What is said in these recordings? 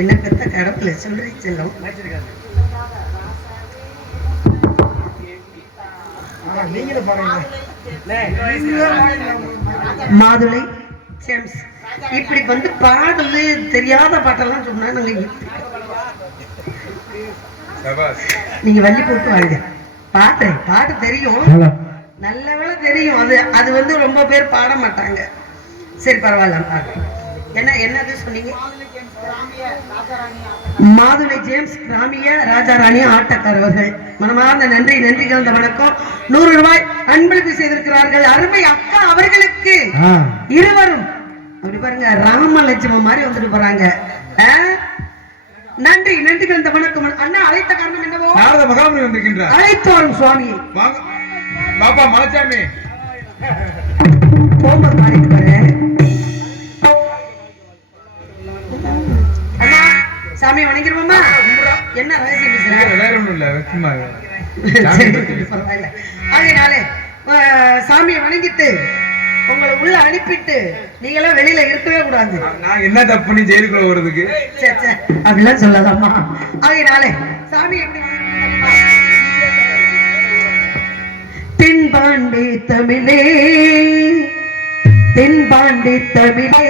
என்ன பெத்த கடவுள சொல்லி செல்லும். மாதுளை ஜேம்ஸ் இப்படி வந்து பாடலு தெரியாத பாட்டெல்லாம் சொன்னா நாங்க நீங்க வள்ளி போட்டு வாங்க. பாட்டு தெரியும், நல்ல வேளை தெரியும். அது வந்து ரொம்ப பேர் பாட மாட்டாங்க. சரி பரவாயில்ல. என்னது சொன்னீங்க? மாதுளை ஜேம்ஸ் கிராமிய ராஜாராணி ஆட்டக்காரர்கள் மனமார்ந்த நன்றி கலந்த வணக்கம். 100 ரூபாய் அன்பளிப்பு செய்திருக்கிறார்கள் அருமை அக்கா அவர்களுக்கு. இருவரும் அப்படி பாருங்க ராமலட்சுமி மாதிரி வந்துட்டு போறாங்க. நன்றி கலந்த வணக்கம். அண்ணா அழைத்த காரணம் என்னவோ? நாரத மகாமுனி வந்திருக்கின்றார். அழைத்து வரும் சுவாமி. பாப்பா மலைச்சாமி போம்பர் மாறிட்டு பாரு. அண்ணா சாமி வணங்கிருவோமா? என்ன ரகசியம் பேசுறேன்? வேற ஒண்ணும் இல்ல, சும்மா பரவாயில்ல. அதனாலே சாமியை வணங்கிட்டு உங்களை உள்ள அனுப்பிட்டு நீங்களாம் வெளியில இருக்கவே கூடாது. நான் என்ன தப்பு பண்ணி ஜெயிலுக்குள்ள வருதுக்கு? அப்படிலாம் சொல்லாதம்மா. அதனாலே சாமி எப்படி தென்பாண்டி தமிழே தென்பாண்டி தமிழே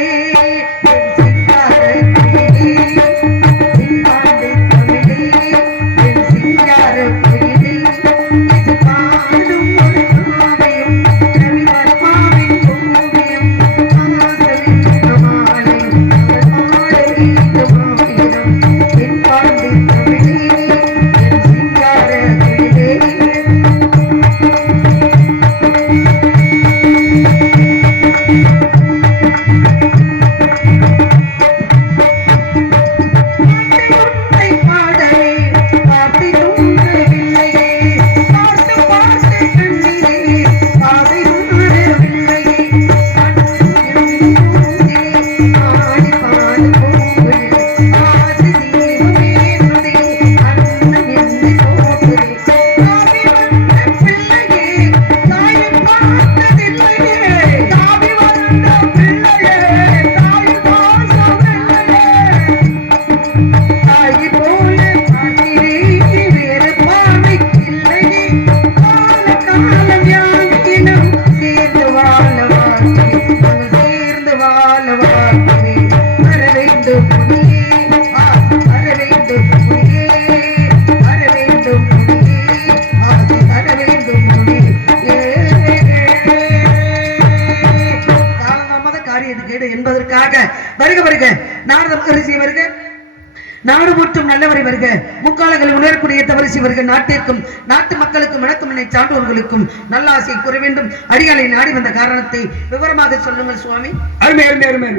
நாடு போற்றும் நல்லவரை வருக, முக்காலங்களில் உணரக்கூடிய தவறிசி வருக, நாட்டிற்கும் நாட்டு மக்களுக்கும் வணக்கம் என்னை சான்றோர்களுக்கும் நல்ல ஆசை கூற வேண்டும். அடியாலை நாடி வந்த காரணத்தை விவரமாக சொல்லுங்கள் சுவாமி. அருமை அருமை அருமை.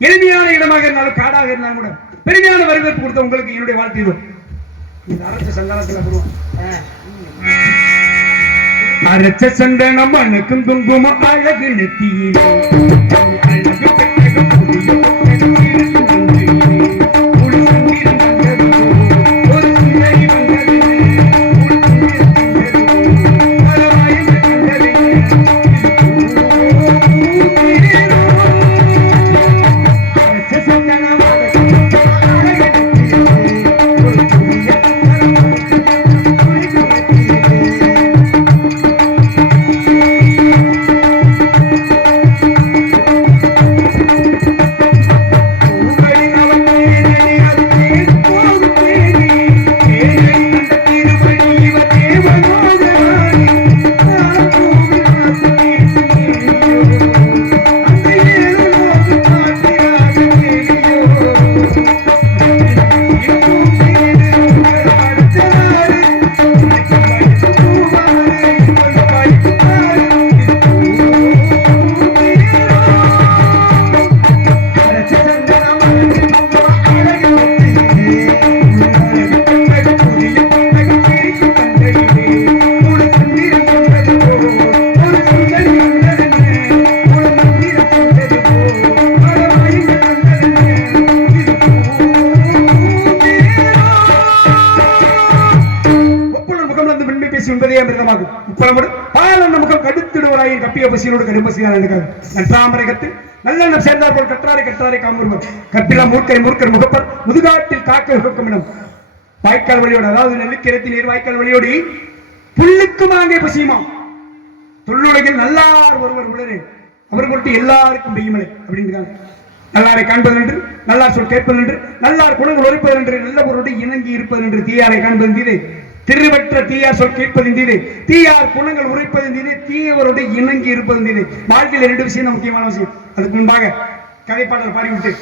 எளிமையான இடமாக இருந்தாலும் காடாக இருந்தாலும் கூட பெருமையான வரவேற்பு கொடுத்த உங்களுக்கு என்னுடைய வாழ்த்து. இந்த அரச சந்தானத்தில் அரச சந்தனம் அணுக்கும் குங்குமம் அழகு நெத்தியிலே அழகு பெற்றகம் புதிய வாயின் கப்பிய பசியோடு கடும்பசியால் நடக்காது நன்றாமரை கத்து நல்லெண்ணம் சேர்ந்தார் போல் கற்றாரை கற்றாரை காமுறுவர் கற்பிலா மூர்க்கரை மூர்க்கர் முகப்பர் முதுகாட்டில் காக்க ஹுக்கமிடம் வாய்க்கால் வழியோடு அதாவது நெல்லுக்கிரத்தில் நீர் வாய்க்கால் வழியோடி புல்லுக்கு வாங்கே பசியுமா தொல்லுலகில் நல்லார் ஒருவர் உள்ளது அவர் பொருட்டு எல்லாருக்கும் பெய்யுமலை அப்படின்றாங்க நல்லாரை காண்பது என்று நல்லார் சொல் கேட்பது என்று நல்லார் குணங்கள் ஒழிப்பது என்று நல்ல பொருளோடு இணங்கி இருப்பது என்று தீயாரை காண்பது தீதை திருவற்ற தீயார் சொல் கேட்பது தீதை தீயார் குணங்கள் உரைப்பது தீதை தீயவரோடு இணங்கி இருப்பது தீதை வாழ்க்கையில் 2 விஷயம் முக்கியமான விஷயம் அதுக்கு முன்பாக கதைப்பாடல் பாடிவிட்டு